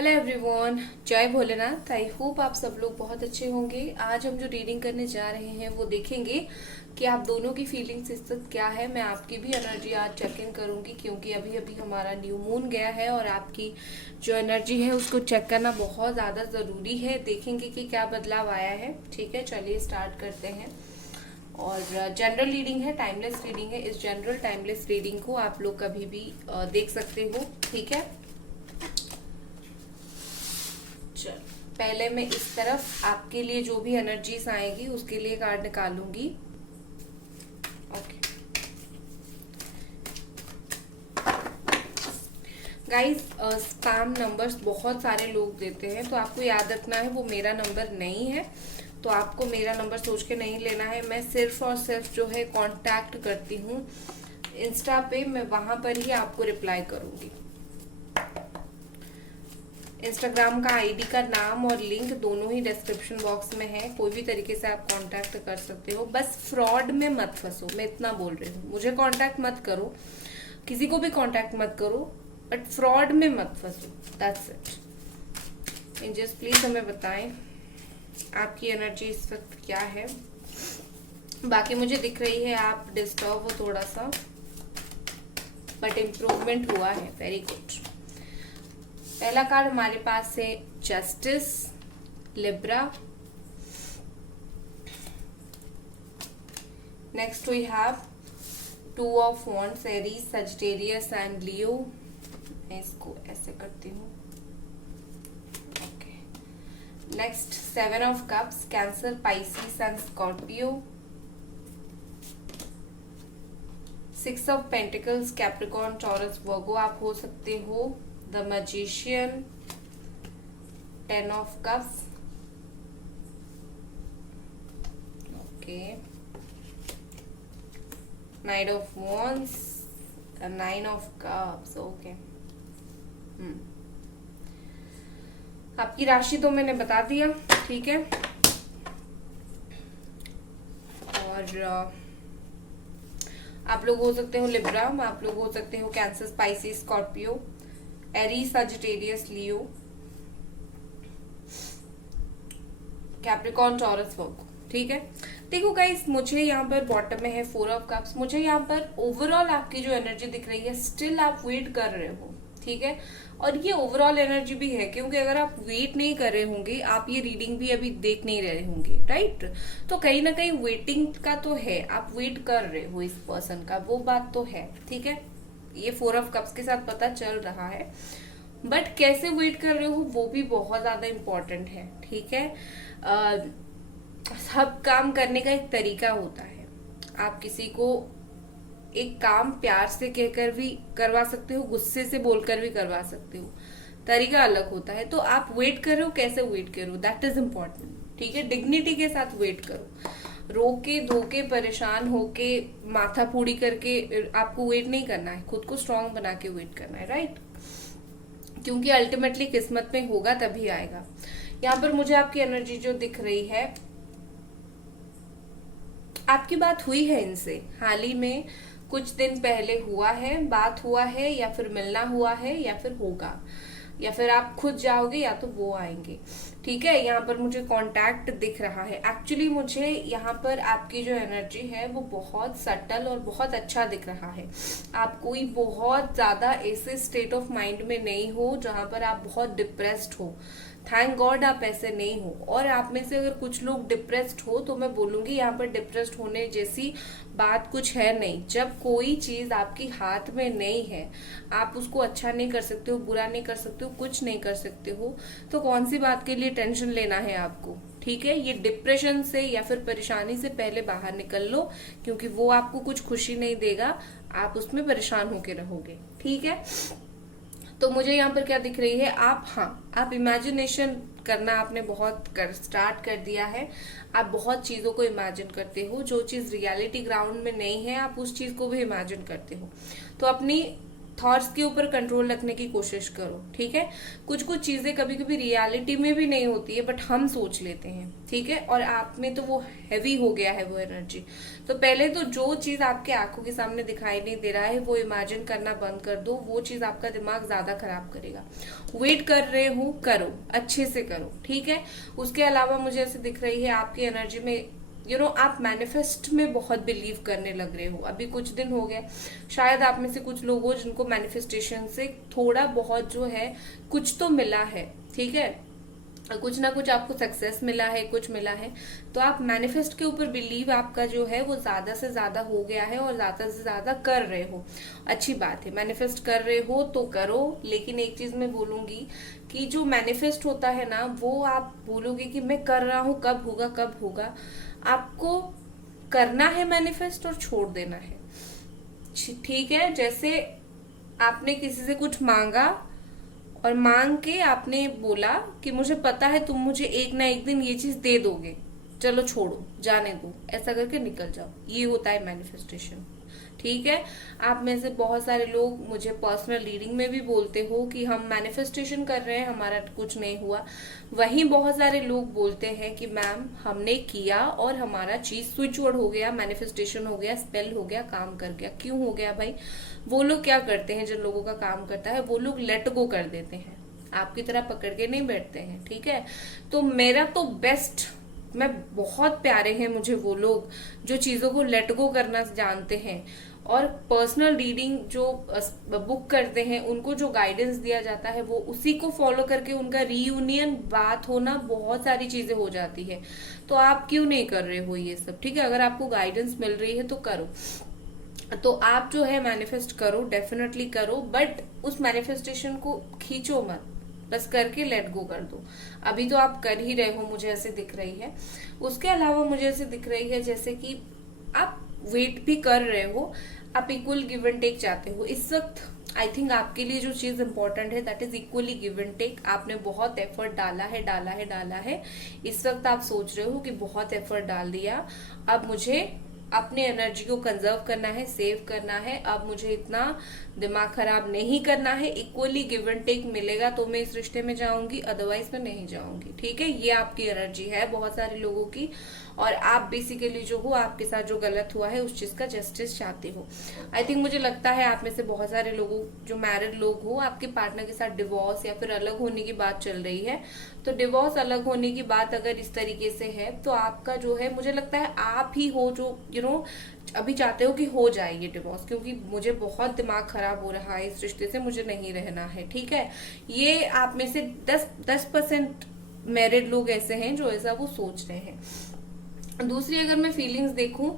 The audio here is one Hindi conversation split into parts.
हेलो एवरीवन, जय भोलेनाथ। आई होप आप सब लोग बहुत अच्छे होंगे। आज हम जो रीडिंग करने जा रहे हैं वो देखेंगे कि आप दोनों की फीलिंग्स इस वक्त क्या है। मैं आपकी भी एनर्जी आज चेक इन करूंगी क्योंकि अभी अभी हमारा न्यू मून गया है और आपकी जो एनर्जी है उसको चेक करना बहुत ज़्यादा ज़रूरी है। देखेंगे कि क्या बदलाव आया है। ठीक है, चलिए स्टार्ट करते हैं। और जनरल रीडिंग है, टाइमलेस रीडिंग है। इस जनरल टाइमलेस रीडिंग को आप लोग कभी भी देख सकते हो। ठीक है, चल पहले मैं इस तरफ आपके लिए जो भी एनर्जीज आएगी उसके लिए कार्ड निकालूंगी। ओके गाइस, स्पैम नंबर्स बहुत सारे लोग देते हैं तो आपको याद रखना है वो मेरा नंबर नहीं है। तो आपको मेरा नंबर सोच के नहीं लेना है। मैं सिर्फ और सिर्फ जो है कांटेक्ट करती हूँ इंस्टा पे, मैं वहां पर ही आपको रिप्लाई करूंगी। इंस्टाग्राम का आईडी का नाम और लिंक दोनों ही डिस्क्रिप्शन बॉक्स में है। कोई भी तरीके से आप कांटेक्ट कर सकते हो। बस फ्रॉड में मत फंसो, मैं इतना बोल रही हूँ। मुझे कांटेक्ट मत करो, किसी को भी कांटेक्ट मत करो, बट फ्रॉड में मत फंसो। That's it. एंजल्स प्लीज हमें बताएं आपकी एनर्जी इस वक्त क्या है। बाकी मुझे दिख रही है आप डिस्टर्ब हो थोड़ा सा, बट इम्प्रूवमेंट हुआ है। Very good. पहला कार्ड हमारे पास है justice, Libra. Next we have two of wands, Aries, Sagittarius and Leo. मैं इसको ऐसे करती हूँ। Okay, next seven of cups, Cancer, Pisces and Scorpio. Six of pentacles, Capricorn, Taurus, Virgo आप हो सकते हो। The magician, ten of cups. Okay, knight of wands, nine of cups. Okay, आपकी राशि तो मैंने बता दिया। ठीक है, और आप लोग हो सकते हो लिब्रा, आप लोग हो सकते हो Cancer, Pisces, Scorpio, Aries, Sagittarius, Leo, Capricorn, Taurus, Virgo. ठीक है, देखो गाइस, मुझे यहाँ पर बॉटम में है फोर ऑफ कप्स। मुझे यहाँ पर ओवरऑल आपकी जो एनर्जी दिख रही है, स्टिल आप वेट कर रहे हो। ठीक है, और ये ओवरऑल एनर्जी भी है क्योंकि अगर आप वेट नहीं कर रहे होंगे, आप ये रीडिंग भी अभी देख नहीं रहे होंगे, राइट। तो कहीं ना कहीं वेटिंग का तो है, आप वेट कर रहे हो इस पर्सन का, वो बात तो है। ठीक है, ये फोर ऑफ कप्स के साथ पता चल रहा है, बट कैसे वेट कर रहे हो वो भी बहुत ज्यादा इम्पोर्टेंट है। ठीक है, सब काम करने का एक तरीका होता है। आप किसी को एक काम प्यार से कहकर भी करवा सकते हो, गुस्से से बोलकर भी करवा सकते हो, तरीका अलग होता है। तो आप वेट कर रहे हो, कैसे वेट करो, दैट इज इम्पोर्टेंट। ठीक है, डिग्निटी के साथ वेट करो। रोके धोके परेशान होके माथा पूड़ी करके आपको वेट नहीं करना है, खुद को स्ट्रांग बना के वेट करना है, राइट। क्योंकि अल्टीमेटली किस्मत में होगा तभी आएगा। यहाँ पर मुझे आपकी एनर्जी जो दिख रही है, आपकी बात हुई है इनसे हाल ही में, कुछ दिन पहले हुआ है, बात हुआ है, या फिर मिलना हुआ है, या फिर होगा, या फिर आप खुद जाओगे या तो वो आएंगे। ठीक है, यहाँ पर मुझे कांटेक्ट दिख रहा है। एक्चुअली मुझे यहाँ पर आपकी जो एनर्जी है वो बहुत सटल और बहुत अच्छा दिख रहा है। आप कोई बहुत ज्यादा ऐसे स्टेट ऑफ माइंड में नहीं हो जहां पर आप बहुत डिप्रेस्ड हो। थैंक गॉड आप ऐसे नहीं हो। और आप में से अगर कुछ लोग डिप्रेस्ड हो तो मैं बोलूंगी यहाँ पर डिप्रेस्ड होने जैसी बात कुछ है नहीं। जब कोई चीज आपकी हाथ में नहीं है, आप उसको अच्छा नहीं कर सकते हो, बुरा नहीं कर सकते हो, कुछ नहीं कर सकते हो, तो कौन सी बात के लिए टेंशन लेना है आपको। ठीक है, ये डिप्रेशन से या फिर परेशानी से पहले बाहर निकल लो, क्योंकि वो आपको कुछ खुशी नहीं देगा, आप उसमें परेशान होके रहोगे। ठीक है, तो मुझे यहाँ पर क्या दिख रही है, आप इमेजिनेशन करना आपने बहुत स्टार्ट कर दिया है। आप बहुत चीजों को इमेजिन करते हो, जो चीज रियलिटी ग्राउंड में नहीं है आप उस चीज को भी इमेजिन करते हो। तो अपनी थॉट्स के ऊपर कंट्रोल रखने की कोशिश करो, ठीक है। कुछ कुछ चीजें कभी कभी रियलिटी में भी नहीं होती है, बट हम सोच लेते हैं, ठीक है, और आप में तो वो हैवी हो गया है वो एनर्जी। तो पहले तो जो चीज आपके आंखों के सामने दिखाई नहीं दे रहा है वो इमेजिन करना बंद कर दो, वो चीज आपका दिमाग ज्यादा खराब करेगा। वेट कर रहे हो, करो, अच्छे से करो, ठीक है। उसके अलावा मुझे ऐसे दिख रही है आपकी एनर्जी में आप मैनिफेस्ट में बहुत बिलीव करने लग रहे हो। अभी कुछ दिन हो गया, शायद आप में से कुछ लोग हो जिनको मैनिफेस्टेशन से थोड़ा बहुत जो है कुछ तो मिला है, ठीक है, कुछ ना कुछ आपको सक्सेस मिला है, कुछ मिला है। तो आप मैनिफेस्ट के ऊपर बिलीव आपका जो है वो ज्यादा से ज्यादा हो गया है और ज्यादा से ज्यादा कर रहे हो। अच्छी बात है, मैनिफेस्ट कर रहे हो तो करो। लेकिन एक चीज मैं बोलूंगी कि जो मैनिफेस्ट होता है ना, वो आप बोलोगे कि मैं कर रहा हूं, कब होगा कब होगा। आपको करना है मैनिफेस्ट और छोड़ देना है, ठीक है। जैसे आपने किसी से कुछ मांगा और मांग के आपने बोला कि मुझे पता है तुम मुझे एक ना एक दिन ये चीज दे दोगे, चलो छोड़ो, जाने दो, ऐसा करके निकल जाओ। ये होता है मैनिफेस्टेशन, ठीक है। आप में से बहुत सारे लोग मुझे पर्सनल रीडिंग में भी बोलते हो कि हम मैनिफेस्टेशन कर रहे हैं, हमारा कुछ नहीं हुआ। वहीं बहुत सारे लोग बोलते हैं कि मैम हमने किया और हमारा चीज स्विच वर्ड हो गया, मैनिफेस्टेशन हो गया, स्पेल हो गया, काम कर गया। क्यों हो गया भाई? वो लोग क्या करते हैं, जिन लोगों का काम करता है वो लोग लेट गो कर देते हैं, आपकी तरह पकड़ के नहीं बैठते हैं, ठीक है। तो मेरा तो बेस्ट, मैं बहुत प्यारे हैं मुझे वो लोग जो चीजों को लेट गो करना जानते हैं और पर्सनल रीडिंग जो बुक करते हैं, उनको जो गाइडेंस दिया जाता है वो उसी को फॉलो करके उनका रीयूनियन, बात होना, बहुत सारी चीजें हो जाती है। तो आप क्यों नहीं कर रहे हो ये सब, ठीक है। अगर आपको गाइडेंस मिल रही है तो करो। तो आप जो है मैनिफेस्ट करो, डेफिनेटली करो, बट उस मैनिफेस्टेशन को खींचो मत, बस करके लेट गो कर दो। अभी तो आप कर ही रहे हो, मुझे ऐसे दिख रही है। उसके अलावा मुझे ऐसे दिख रही है जैसे कि आप वेट भी कर रहे हो, आप इक्वल गिव एंड टेक चाहते हो इस वक्त। आई थिंक आपके लिए जो चीज इंपॉर्टेंट है that is equally give and take. आपने बहुत एफर्ट डाला है, डाला है, डाला है। इस वक्त आप सोच रहे हो कि बहुत एफर्ट डाल दिया, अब मुझे अपने एनर्जी को कंजर्व करना है, सेव करना है, अब मुझे इतना दिमाग खराब नहीं करना है। इक्वली गिव एंड टेक मिलेगा तो मैं इस रिश्ते में जाऊंगी, अदरवाइज मैं नहीं जाऊंगी, ठीक है। ये आपकी एनर्जी है बहुत सारे लोगों की, और आप बेसिकली जो हो, आपके साथ जो गलत हुआ है उस चीज का जस्टिस चाहते हो। आई थिंक मुझे लगता है आप में से बहुत सारे लोगों, जो मैरिड लोग हो, आपके पार्टनर के साथ डिवोर्स या फिर अलग होने की बात चल रही है। तो डिवोर्स, अलग होने की बात अगर इस तरीके से है तो आपका जो है, मुझे लगता है आप ही हो जो अभी चाहते हो कि हो जाए ये डिवोर्स, क्योंकि मुझे बहुत दिमाग खराब हो रहा है इस रिश्ते से, मुझे नहीं रहना है, ठीक है। ये आप में से 10% मैरिड लोग ऐसे हैं जो ऐसा वो सोच रहे हैं। दूसरी अगर मैं फीलिंग्स देखूं,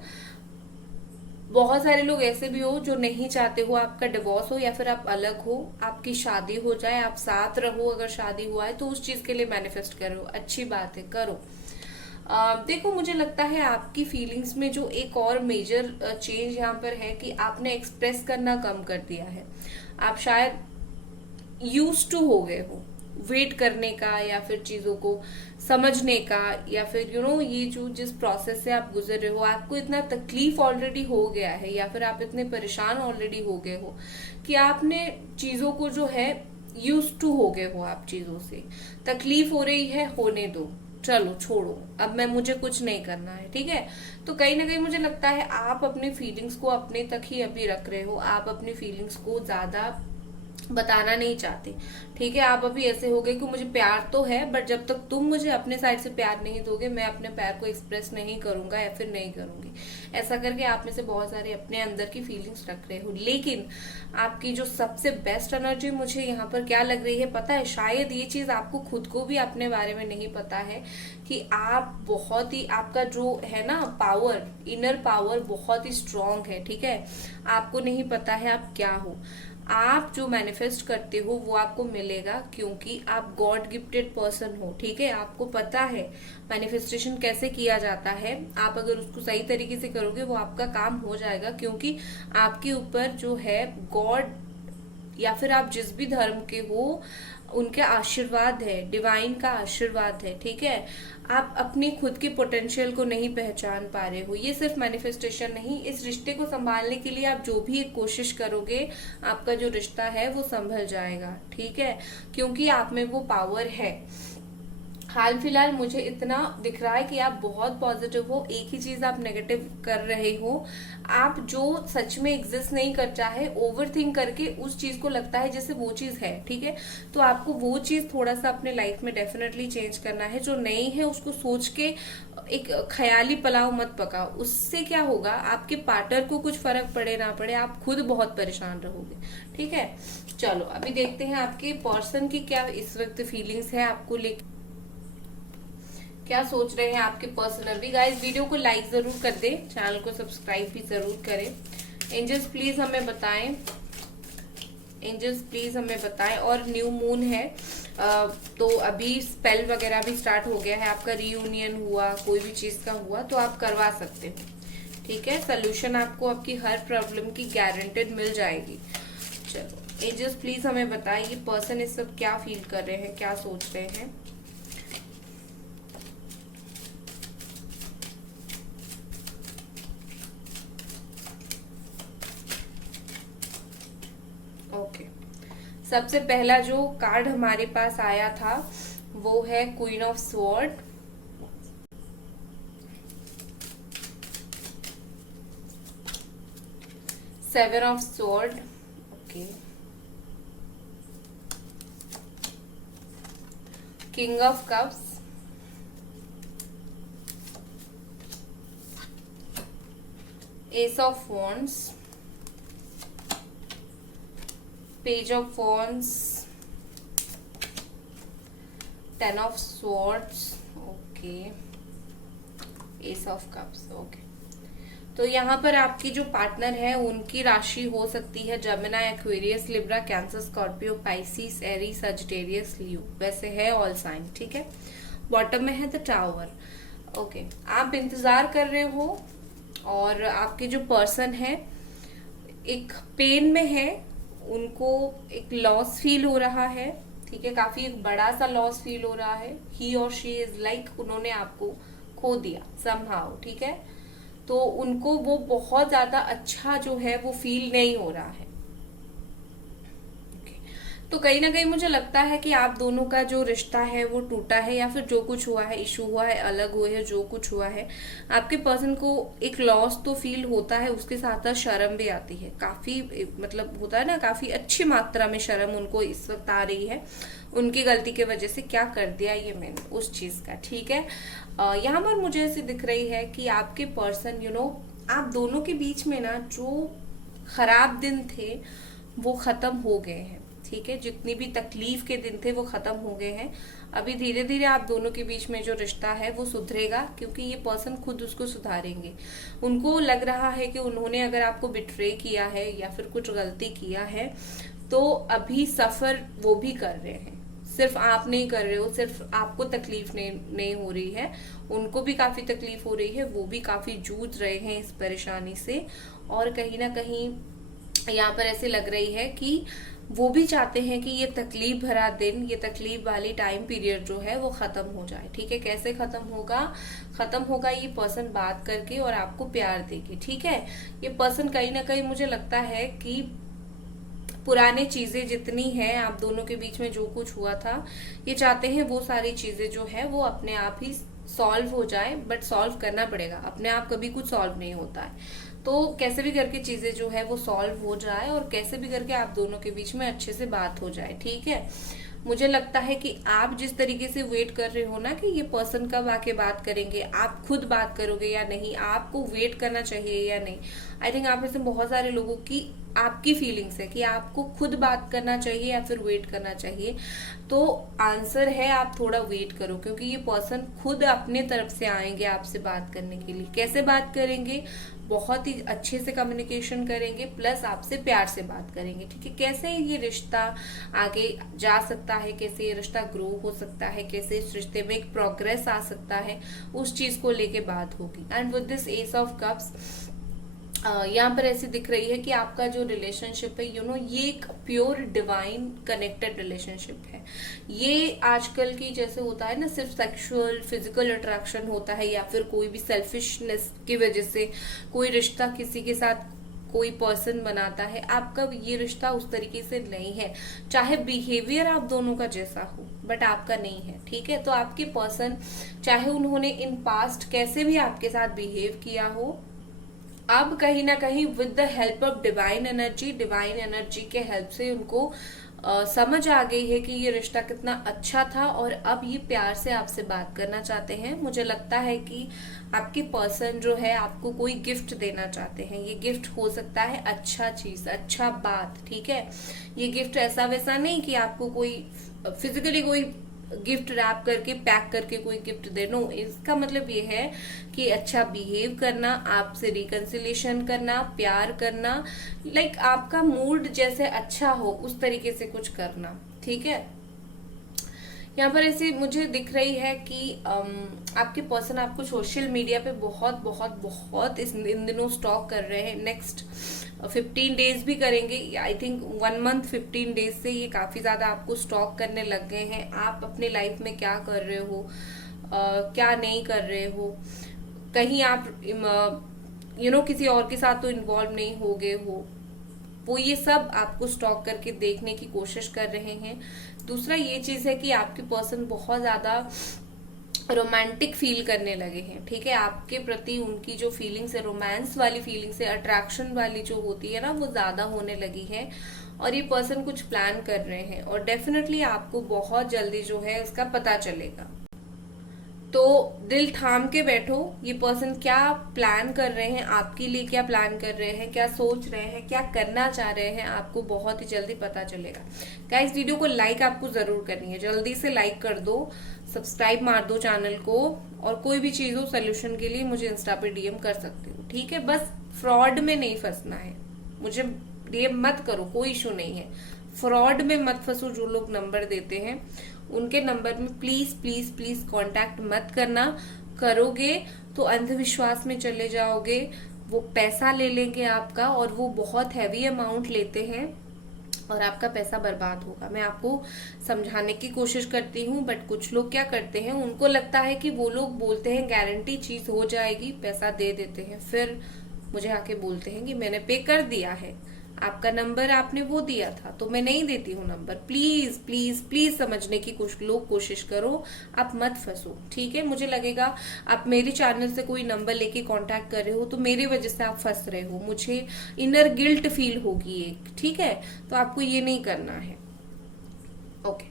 बहुत सारे लोग ऐसे भी हो जो नहीं चाहते हो आपका डिवोर्स हो या फिर आप अलग हो, आपकी शादी हो जाए, आप साथ रहो। अगर शादी हुआ है तो उस चीज के लिए मैनिफेस्ट करो, अच्छी बात है, करो। देखो, मुझे लगता है आपकी फीलिंग्स में जो एक और मेजर चेंज यहाँ पर है कि आपने एक्सप्रेस करना कम कर दिया है। आप शायद यूज्ड टू हो गए हो वेट करने का, या फिर चीजों को समझने का, या फिर ये जो जिस प्रोसेस से आप गुजर रहे हो, आपको इतना तकलीफ ऑलरेडी हो गया है, या फिर आप इतने परेशान ऑलरेडी हो गए हो कि आपने चीजों को जो है यूज्ड टू हो गए हो। आप चीजों से तकलीफ हो रही है, होने दो, चलो छोड़ो, अब मुझे कुछ नहीं करना है, ठीक है। तो कहीं ना कहीं मुझे लगता है आप अपनी फीलिंग्स को अपने तक ही अभी रख रहे हो, आप अपनी फीलिंग्स को ज्यादा बताना नहीं चाहते, ठीक है। आप अभी ऐसे हो गए कि मुझे प्यार तो है, बट जब तक तुम मुझे अपने साइड से प्यार नहीं दोगे, मैं अपने प्यार को एक्सप्रेस नहीं करूंगा या फिर नहीं करूंगी। ऐसा करके आप में से बहुत सारे अपने अंदर की फीलिंग्स रख रहे हो। लेकिन आपकी जो सबसे बेस्ट एनर्जी मुझे यहाँ पर क्या लग रही है पता है, शायद ये चीज आपको खुद को भी अपने बारे में नहीं पता है कि आप बहुत ही, आपका जो है ना पावर, इनर पावर बहुत ही स्ट्रांग है, ठीक है। आपको नहीं पता है आप क्या हो। आप जो मैनिफेस्ट करते हो वो आपको मिलेगा, क्योंकि आप गॉड गिफ्टेड पर्सन हो, ठीक है। आपको पता है मैनिफेस्टेशन कैसे किया जाता है। आप अगर उसको सही तरीके से करोगे वो आपका काम हो जाएगा, क्योंकि आपके ऊपर जो है गॉड या फिर आप जिस भी धर्म के हो, उनके आशीर्वाद है, डिवाइन का आशीर्वाद है, ठीक है। आप अपनी खुद की पोटेंशियल को नहीं पहचान पा रहे हो। ये सिर्फ मैनिफेस्टेशन नहीं, इस रिश्ते को संभालने के लिए आप जो भी एक कोशिश करोगे, आपका जो रिश्ता है वो संभल जाएगा, ठीक है, क्योंकि आप में वो पावर है। हाल फिलहाल मुझे इतना दिख रहा है कि आप बहुत पॉजिटिव हो, एक ही चीज आप नेगेटिव कर रहे हो। आप जो सच में एग्जिस्ट नहीं करता है, ओवर थिंक करके उस चीज को लगता है जैसे वो चीज है, ठीक है। तो आपको वो चीज थोड़ा सा अपने लाइफ में डेफिनेटली चेंज करना है। जो नहीं है उसको सोच के एक ख्याली पुलाव मत पकाओ। उससे क्या होगा, आपके पार्टनर को कुछ फर्क पड़े ना पड़े, आप खुद बहुत परेशान रहोगे, ठीक है। चलो अभी देखते हैं आपके पर्सन की क्या इस वक्त फीलिंग्स है आपको लेकर, क्या सोच रहे हैं आपके पर्सन अभी। गाइस वीडियो को लाइक जरूर कर दें, चैनल को सब्सक्राइब भी जरूर करें। एंजल्स प्लीज हमें बताएं, एंजल्स प्लीज हमें बताएं। और न्यू मून है तो अभी स्पेल वगैरह भी स्टार्ट हो गया है, आपका रीयूनियन हुआ, कोई भी चीज का हुआ तो आप करवा सकते हो, ठीक है। सोल्यूशन आपको आपकी हर प्रॉब्लम की गारंटेड मिल जाएगी। चलो एंजल्स प्लीज हमें बताएं ये पर्सन इस सब क्या फील कर रहे हैं, क्या सोच रहे हैं। ओके सबसे पहला जो कार्ड हमारे पास आया था वो है queen of sword, seven of sword, okay, king of cups, S of wands, page of wands, ten of swords, okay, S of cups, okay. तो यहाँ पर आपकी जो पार्टनर है उनकी राशि हो सकती है Gemini, Aquarius, Libra, Cancer, Scorpio, Pisces, Aries, Sagittarius, Leo, वैसे है ऑल साइन, ठीक है। बॉटम में है द टावर, ओके। आप इंतजार कर रहे हो और आपके जो पर्सन है एक पेन में है, उनको एक लॉस फील हो रहा है, ठीक है, काफी एक बड़ा सा लॉस फील हो रहा है। ही और शी इज लाइक उन्होंने आपको खो दिया समहाउ, ठीक है। तो उनको वो बहुत ज्यादा अच्छा जो है वो फील नहीं हो रहा है, तो कहीं ना कहीं मुझे लगता है कि आप दोनों का जो रिश्ता है वो टूटा है, या फिर जो कुछ हुआ है, इशू हुआ है, अलग हुए है, जो कुछ हुआ है, आपके पर्सन को एक लॉस तो फील होता है, उसके साथ साथ शर्म भी आती है। काफी मतलब होता है ना, काफी अच्छी मात्रा में शर्म उनको इस वक्त आ रही है, उनकी गलती की वजह से क्या कर दिया ये मैंने उस चीज का, ठीक है। यहाँ पर मुझे ऐसी दिख रही है कि आपके पर्सन आप दोनों के बीच में ना जो खराब दिन थे वो खत्म हो गए हैं, ठीक है। जितनी भी तकलीफ के दिन थे वो खत्म हो गए हैं। अभी धीरे धीरे आप दोनों के बीच में जो रिश्ता है वो सुधरेगा, क्योंकि ये पर्सन खुद उसको सुधारेंगे। उनको लग रहा है कि उन्होंने अगर आपको बिट्रे किया है या फिर कुछ गलती किया है तो अभी सफर वो भी कर रहे हैं, सिर्फ आप नहीं कर रहे हो, सिर्फ आपको तकलीफ नहीं हो रही है, उनको भी काफी तकलीफ हो रही है, वो भी काफी जूझ रहे हैं इस परेशानी से। और कहीं ना कहीं यहाँ पर ऐसे लग रही है कि वो भी चाहते हैं कि ये तकलीफ भरा दिन, ये तकलीफ वाली टाइम पीरियड जो है वो खत्म हो जाए, ठीक है। कैसे खत्म होगा? खत्म होगा ये पर्सन बात करके और आपको प्यार देके, ठीक है। ये पर्सन कहीं ना कहीं मुझे लगता है कि पुरानी चीजें जितनी हैं आप दोनों के बीच में जो कुछ हुआ था, ये चाहते हैं वो सारी चीजें जो है वो अपने आप ही सॉल्व हो जाए, बट सॉल्व करना पड़ेगा, अपने आप कभी कुछ सॉल्व नहीं होता है। तो कैसे भी करके चीजें जो है वो सॉल्व हो जाए और कैसे भी करके आप दोनों के बीच में अच्छे से बात हो जाए, ठीक है। मुझे लगता है कि आप जिस तरीके से वेट कर रहे हो ना कि ये पर्सन कब आके बात करेंगे, आप खुद बात करोगे या नहीं, आपको वेट करना चाहिए या नहीं, आई थिंक आप में से बहुत सारे लोगों की आपकी फीलिंग्स है कि आपको खुद बात करना चाहिए या फिर वेट करना चाहिए। तो आंसर है आप थोड़ा वेट करो, क्योंकि ये पर्सन खुद अपने तरफ से आएंगे आपसे बात करने के लिए। कैसे बात करेंगे? बहुत ही अच्छे से कम्युनिकेशन करेंगे, प्लस आपसे प्यार से बात करेंगे, ठीक है। कैसे ये रिश्ता आगे जा सकता है, कैसे ये रिश्ता ग्रो हो सकता है, कैसे इस रिश्ते में एक प्रोग्रेस आ सकता है, उस चीज को लेके बात होगी। And with this S of cups यहाँ पर ऐसी दिख रही है कि आपका जो रिलेशनशिप है ये एक प्योर डिवाइन कनेक्टेड रिलेशनशिप है। ये आजकल की जैसे होता है ना, सिर्फ सेक्सुअल फिजिकल अट्रैक्शन होता है या फिर कोई भी सेल्फिशनेस की वजह से कोई रिश्ता किसी के साथ कोई पर्सन बनाता है, आपका ये रिश्ता उस तरीके से नहीं है। चाहे बिहेवियर आप दोनों का जैसा हो, बट आपका नहीं है, ठीक है। तो आपके पर्सन, चाहे उन्होंने इन पास्ट कैसे भी आपके साथ बिहेव किया हो, अब कहीं ना कहीं with the help of divine energy के हेल्प से उनको समझ आ गई है कि ये रिश्ता कितना अच्छा था और अब ये प्यार से आपसे बात करना चाहते हैं। मुझे लगता है कि आपके पर्सन जो है आपको कोई गिफ्ट देना चाहते हैं। ये गिफ्ट हो सकता है अच्छा चीज, अच्छा बात, ठीक है। ये गिफ्ट ऐसा वैसा नहीं कि आपको कोई फिजिकली कोई गिफ्ट रैप करके पैक करके कोई गिफ्ट दे, नो। इसका मतलब ये है कि अच्छा बिहेव करना, आपसे रिकंसिलिएशन करना, प्यार करना, लाइक आपका मूड जैसे अच्छा हो उस तरीके से कुछ करना, ठीक है। यहाँ पर ऐसे मुझे दिख रही है कि आपके पर्सन आपको सोशल मीडिया पे बहुत बहुत बहुत इन दिनों स्टॉक कर रहे हैं। नेक्स्ट 15 डेज भी करेंगे, आई थिंक 1 मंथ 15 डेज से ये काफी ज्यादा आपको स्टॉक करने लग गए हैं। आप अपने लाइफ में क्या कर रहे हो, क्या नहीं कर रहे हो, कहीं आप किसी और के साथ तो इन्वॉल्व नहीं हो गए हो, वो ये सब आपको स्टॉक करके देखने की कोशिश कर रहे हैं। दूसरा ये चीज है कि आपके पर्सन बहुत ज्यादा रोमांटिक फील करने लगे हैं, ठीक है। आपके प्रति उनकी जो फीलिंग्स है, रोमांस वाली फीलिंग्स है, अट्रैक्शन वाली जो होती है ना, वो ज्यादा होने लगी है और ये पर्सन कुछ प्लान कर रहे हैं और डेफिनेटली आपको बहुत जल्दी जो है इसका पता चलेगा। तो दिल थाम के बैठो, ये पर्सन क्या प्लान कर रहे हैं आपके लिए, क्या प्लान कर रहे हैं, क्या सोच रहे हैं, क्या करना चाह रहे हैं, आपको बहुत ही जल्दी पता चलेगा। गाइस, वीडियो को लाइक आपको जरूर करनी है, जल्दी से लाइक कर दो, सब्सक्राइब मार दो चैनल को, और कोई भी चीज हो सोल्यूशन के लिए मुझे इंस्टा पे डीएम कर सकते हो, ठीक है। बस फ्रॉड में नहीं फंसना है, मुझे डीएम मत करो, कोई इशू नहीं है। फ्रॉड में मत फंसो, जो लोग नंबर देते हैं उनके नंबर में प्लीज प्लीज प्लीज कांटेक्ट मत करना। करोगे तो अंधविश्वास में चले जाओगे, वो पैसा ले लेंगे आपका और वो बहुत हैवी अमाउंट लेते हैं और आपका पैसा बर्बाद होगा। मैं आपको समझाने की कोशिश करती हूँ, बट कुछ लोग क्या करते हैं, उनको लगता है कि वो लोग बोलते हैं गारंटी चीज हो जाएगी, पैसा दे देते हैं, फिर मुझे आके बोलते हैं कि मैंने पे कर दिया है, आपका नंबर आपने वो दिया था तो मैं नहीं देती हूँ नंबर। प्लीज प्लीज प्लीज समझने की कुछ लोग कोशिश करो, आप मत फंसो, ठीक है। मुझे लगेगा आप मेरे चैनल से कोई नंबर लेके कांटेक्ट कर रहे हो तो मेरी वजह से आप फंस रहे हो, मुझे इनर गिल्ट फील होगी एक, ठीक है। तो आपको ये नहीं करना है, ओके।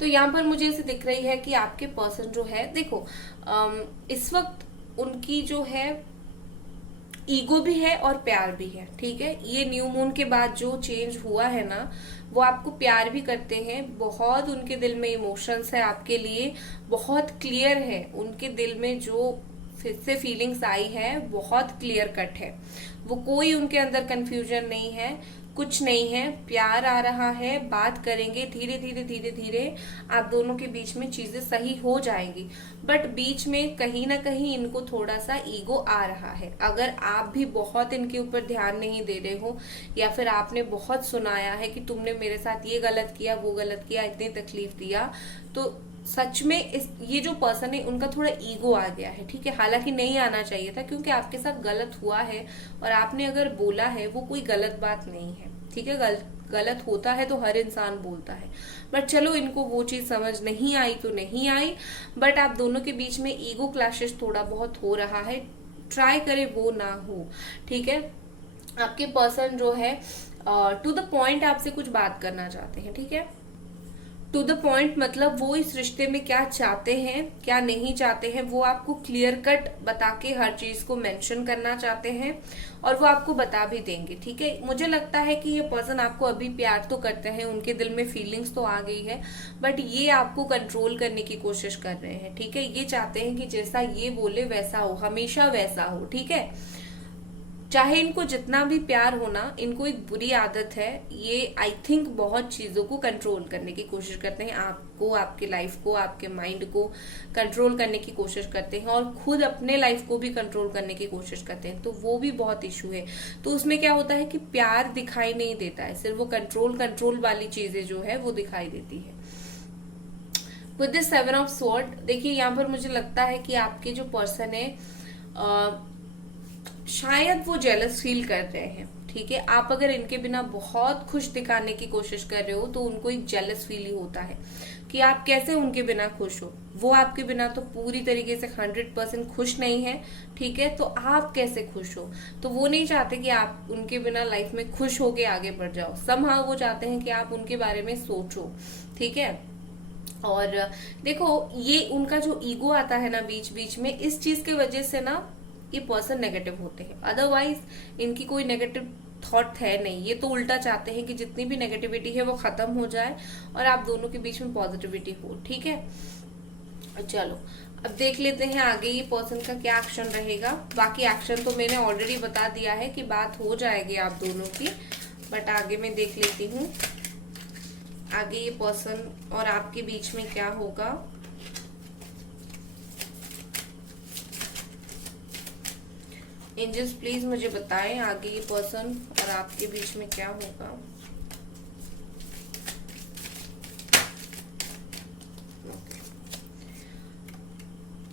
तो यहाँ पर मुझे ऐसे दिख रही है कि आपके पर्सन जो है, देखो इस वक्त उनकी जो है ईगो भी है और प्यार भी है, ठीक है। ये न्यू मून के बाद जो चेंज हुआ है ना, वो आपको प्यार भी करते हैं, बहुत उनके दिल में इमोशंस है आपके लिए, बहुत क्लियर है उनके दिल में जो फिर से फीलिंग्स आई है, बहुत क्लियर कट है। वो कोई उनके अंदर कंफ्यूजन नहीं है, कुछ नहीं है, प्यार आ रहा है, बात करेंगे, धीरे धीरे धीरे धीरे आप दोनों के बीच में चीजें सही हो जाएंगी। बट बीच में कहीं ना कहीं इनको थोड़ा सा ईगो आ रहा है। अगर आप भी बहुत इनके ऊपर ध्यान नहीं दे रहे हो या फिर आपने बहुत सुनाया है कि तुमने मेरे साथ ये गलत किया, वो गलत किया, इतनी तकलीफ दिया, तो सच में ये जो पर्सन है उनका थोड़ा ईगो आ गया है, ठीक है। हालांकि नहीं आना चाहिए था, क्योंकि आपके साथ गलत हुआ है और आपने अगर बोला है वो कोई गलत बात नहीं है, ठीक है। गलत होता है तो हर इंसान बोलता है, बट चलो इनको वो चीज समझ नहीं आई तो नहीं आई। बट आप दोनों के बीच में ईगो क्लैशेस थोड़ा बहुत हो रहा है, ट्राई करे वो ना हो, ठीक है। आपके पर्सन जो है टू द पॉइंट आपसे कुछ बात करना चाहते हैं, ठीक है। टू द पॉइंट मतलब वो इस रिश्ते में क्या चाहते हैं, क्या नहीं चाहते हैं, वो आपको क्लियर कट बता के हर चीज को मेंशन करना चाहते हैं और वो आपको बता भी देंगे, ठीक है। मुझे लगता है कि ये पर्सन आपको अभी प्यार तो करते हैं, उनके दिल में फीलिंग्स तो आ गई है, बट ये आपको कंट्रोल करने की कोशिश कर रहे हैं, ठीक है। ये चाहते हैं कि जैसा ये बोले वैसा हो, हमेशा वैसा हो, ठीक है। चाहे इनको जितना भी प्यार हो ना, इनको एक बुरी आदत है, ये आई थिंक बहुत चीजों को कंट्रोल करने की कोशिश करते हैं, आपको, आपके लाइफ को, आपके माइंड को कंट्रोल करने की कोशिश करते हैं, और खुद अपने लाइफ को भी कंट्रोल करने की कोशिश करते हैं। तो वो भी बहुत इशू है। तो उसमें क्या होता है कि प्यार दिखाई नहीं देता है, सिर्फ वो कंट्रोल कंट्रोल वाली चीजें जो है वो दिखाई देती है। विद दिस 7 ऑफ स्वॉर्ड, देखिए यहाँ पर मुझे लगता है कि आपके जो पर्सन है शायद वो जेलस फील कर रहे हैं। ठीक है, आप अगर इनके बिना बहुत खुश दिखाने की कोशिश कर रहे हो तो उनको एक जेलस फील ही होता है कि आप कैसे उनके बिना खुश हो। वो आपके बिना तो पूरी तरीके से 100% खुश नहीं है। ठीक है, तो आप कैसे खुश हो? तो वो नहीं चाहते कि आप उनके बिना लाइफ में खुश होके आगे बढ़ जाओ। समहाउ वो चाहते हैं कि आप उनके बारे में सोचो। ठीक है, और देखो ये उनका जो ईगो आता है ना बीच बीच में, इस चीज की वजह से ना ये पर्सन नेगेटिव होते हैं। अदरवाइज इनकी कोई नेगेटिव थॉट है नहीं, ये तो उल्टा चाहते हैं कि जितनी भी नेगेटिविटी है वो खत्म हो जाए और आप दोनों के बीच में पॉजिटिविटी हो। ठीक है, चलो अब देख लेते हैं आगे ये पर्सन का क्या एक्शन रहेगा। बाकी एक्शन तो मैंने ऑलरेडी बता दिया है कि बात हो जाएगी आप दोनों की, बट आगे मैं देख लेती हूँ आगे ये पर्सन और आपके बीच में क्या होगा। एंजल्स प्लीज मुझे बताएं आगे ये पर्सन और आपके बीच में क्या होगा।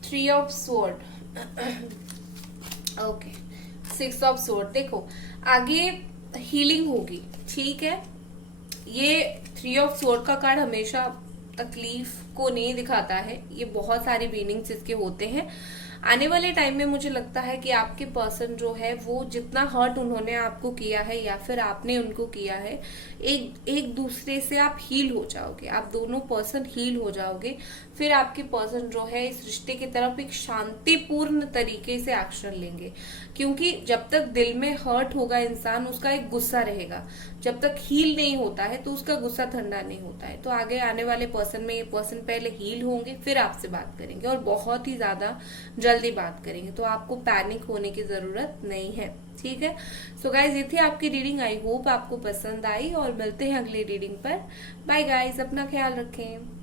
Three of sword, okay, 6 of sword. देखो आगे हीलिंग होगी। ठीक है, ये 3 ऑफ स्वॉर्ड का कार्ड हमेशा तकलीफ को नहीं दिखाता है, ये बहुत सारी मीनिंग्स इसके होते हैं। आने वाले टाइम में मुझे लगता है कि आपके पर्सन जो है वो जितना हर्ट उन्होंने आपको किया है या फिर आपने उनको किया है, एक दूसरे से आप हील हो जाओगे, आप दोनों पर्सन हील हो जाओगे। फिर आपके पर्सन जो है इस रिश्ते की तरफ एक शांतिपूर्ण तरीके से एक्शन लेंगे, क्योंकि जब तक दिल में हर्ट होगा इंसान उसका एक गुस्सा रहेगा, जब तक हील नहीं होता है तो उसका गुस्सा ठंडा नहीं होता है। तो आगे आने वाले पर्सन में ये पर्सन पहले हील होंगे फिर आपसे बात करेंगे और बहुत ही ज्यादा जल्दी बात करेंगे, तो आपको पैनिक होने की जरूरत नहीं है। ठीक है, सो गाइज ये थी आपकी रीडिंग, आई होप आपको पसंद आई और मिलते हैं अगली रीडिंग पर। बाय गाइज, अपना ख्याल रखें।